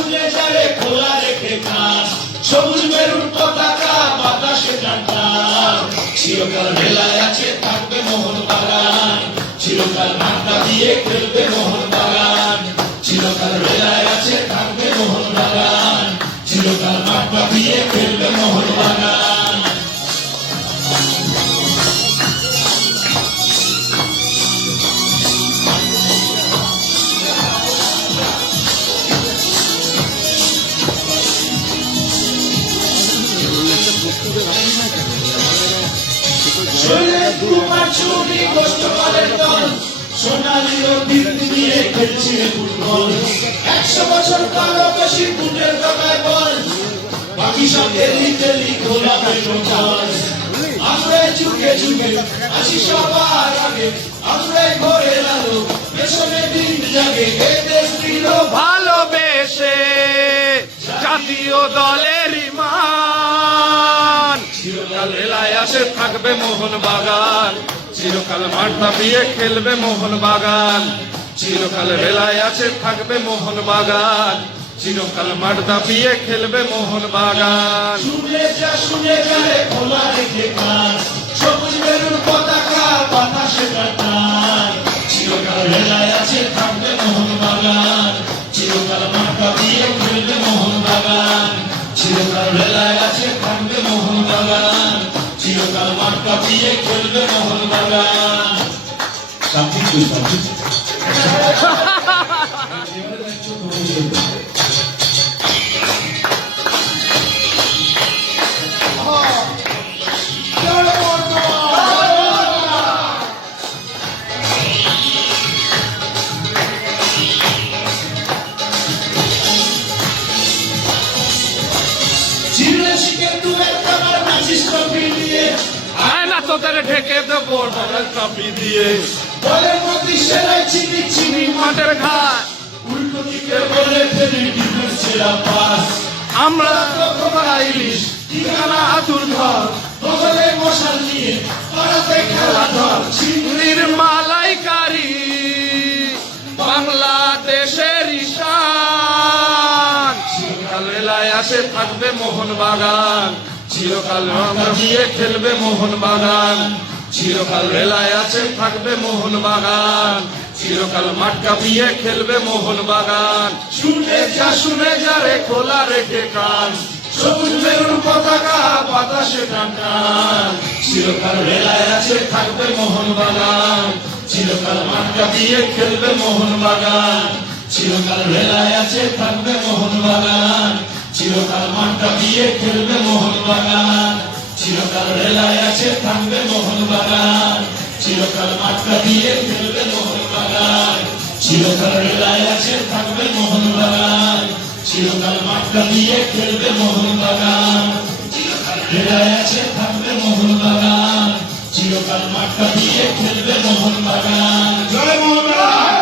শুনে যারে খোলা রেখে কান, সবুজ মেরুন পতাকা বাতাসে টানটান। চিরকাল বেলায় আছে থাকবে মোহনবাগান, চিরকাল মাঠটা দিয়ে খেলবে মোহনবাগান। চিরকাল বেলায় আছে থাকবে মোহনবাগান, চিরকাল মাঠটা দিয়ে খেলবে মোহনবাগান। সোনালী দিন দিয়ে খেলছে ফুটবল, 100 বছর কারো বেশি ফুটের দগায় বল, বাকি সব তেলি গোলাপের জল। আমরাই যুগে যুগে আছি সবার আগে, আমরাই ঘরের আলো, পেছনে দিন জাগে। এ দেশ দিল ভালোবেসে জাতীয় দলের মান, চিরকাল বেলায় আসে থাকবে মোহনবাগান, চিরকাল মাঠ দাপিয়ে খেলবে মোহনবাগান। চিরকাল বেলায় আছে থাকবে মোহনবাগান, চিরকাল মাঠ দাপিয়ে খেলবে মোহনবাগান। শুনে যারে খোলা রেখে কান, সবুজ মেরুন পতাকা বাতাসে টান। চিরকাল বেলায় আছে থাকবে মোহনবাগান, চিরকাল মাঠ দাপিয়ে খেলবে মোহনবাগান। চিরকাল বেলায় আছে থাকবে মোহনবাগান, চিরকাল মাঠ কাঁপিয়ে খেলবে মোহনবাগান। চিরলে শিখে তুমের কামার নাচিস ট্রফি নিয়ে, আয়না তোদের ঢেকে দেবো ট্রফি দিয়ে। বলের মধ্যে সেরাই চিনি চিনি মাঠের ঘাট উল্টো দিকে বলে ফেলি ডিফেন্স ছেড়া পাস। আমরা তো ইলিশ ঠিকানা আতুর ঘর, বগলে মশাল নিয়ে পাড়াতে খেলা ধর। চিংড়ির মালাইকারি বাংলাদেশের ঈশান, চিরকাল বেলায় আসে থাকবে মোহনবাগান, চিরকাল রঙা দিয়ে খেলবে মোহনবাগান। চিরকাল বেলায় আছে থাকবে মোহনবাগান, চিরকাল মাঠ কাঁপিয়ে খেলবে মোহনবাগান। শুনে যা রে খোলা রেখে কান, সবুজ মেরুন পতাকা বাতাসে টান। চিরকাল বেলায় আছে থাকবে মোহনবাগান, চিরকাল মাঠ কাঁপিয়ে খেলবে মোহনবাগান। চিরকাল বেলায় আছে থাকবে মোহনবাগান, চিরকাল মাঠ কাঁপিয়ে খেলবে মোহনবাগান। চিরকাল বেলায় আছে থাকবে মোহনবাগান, চিরকাল মাঠ কাঁপিয়ে খেলবে মোহনবাগান। চিরকাল বেলায় আছে থাকবে মোহনবাগান, চিরকাল মাঠ কাঁপিয়ে খেলবে মোহনবাগান। চিরকাল বেলায় আছে থাকবে মোহনবাগান, চিরকাল মাঠ কাঁপিয়ে খেলবে মোহনবাগান। জয় মোহনবাগান।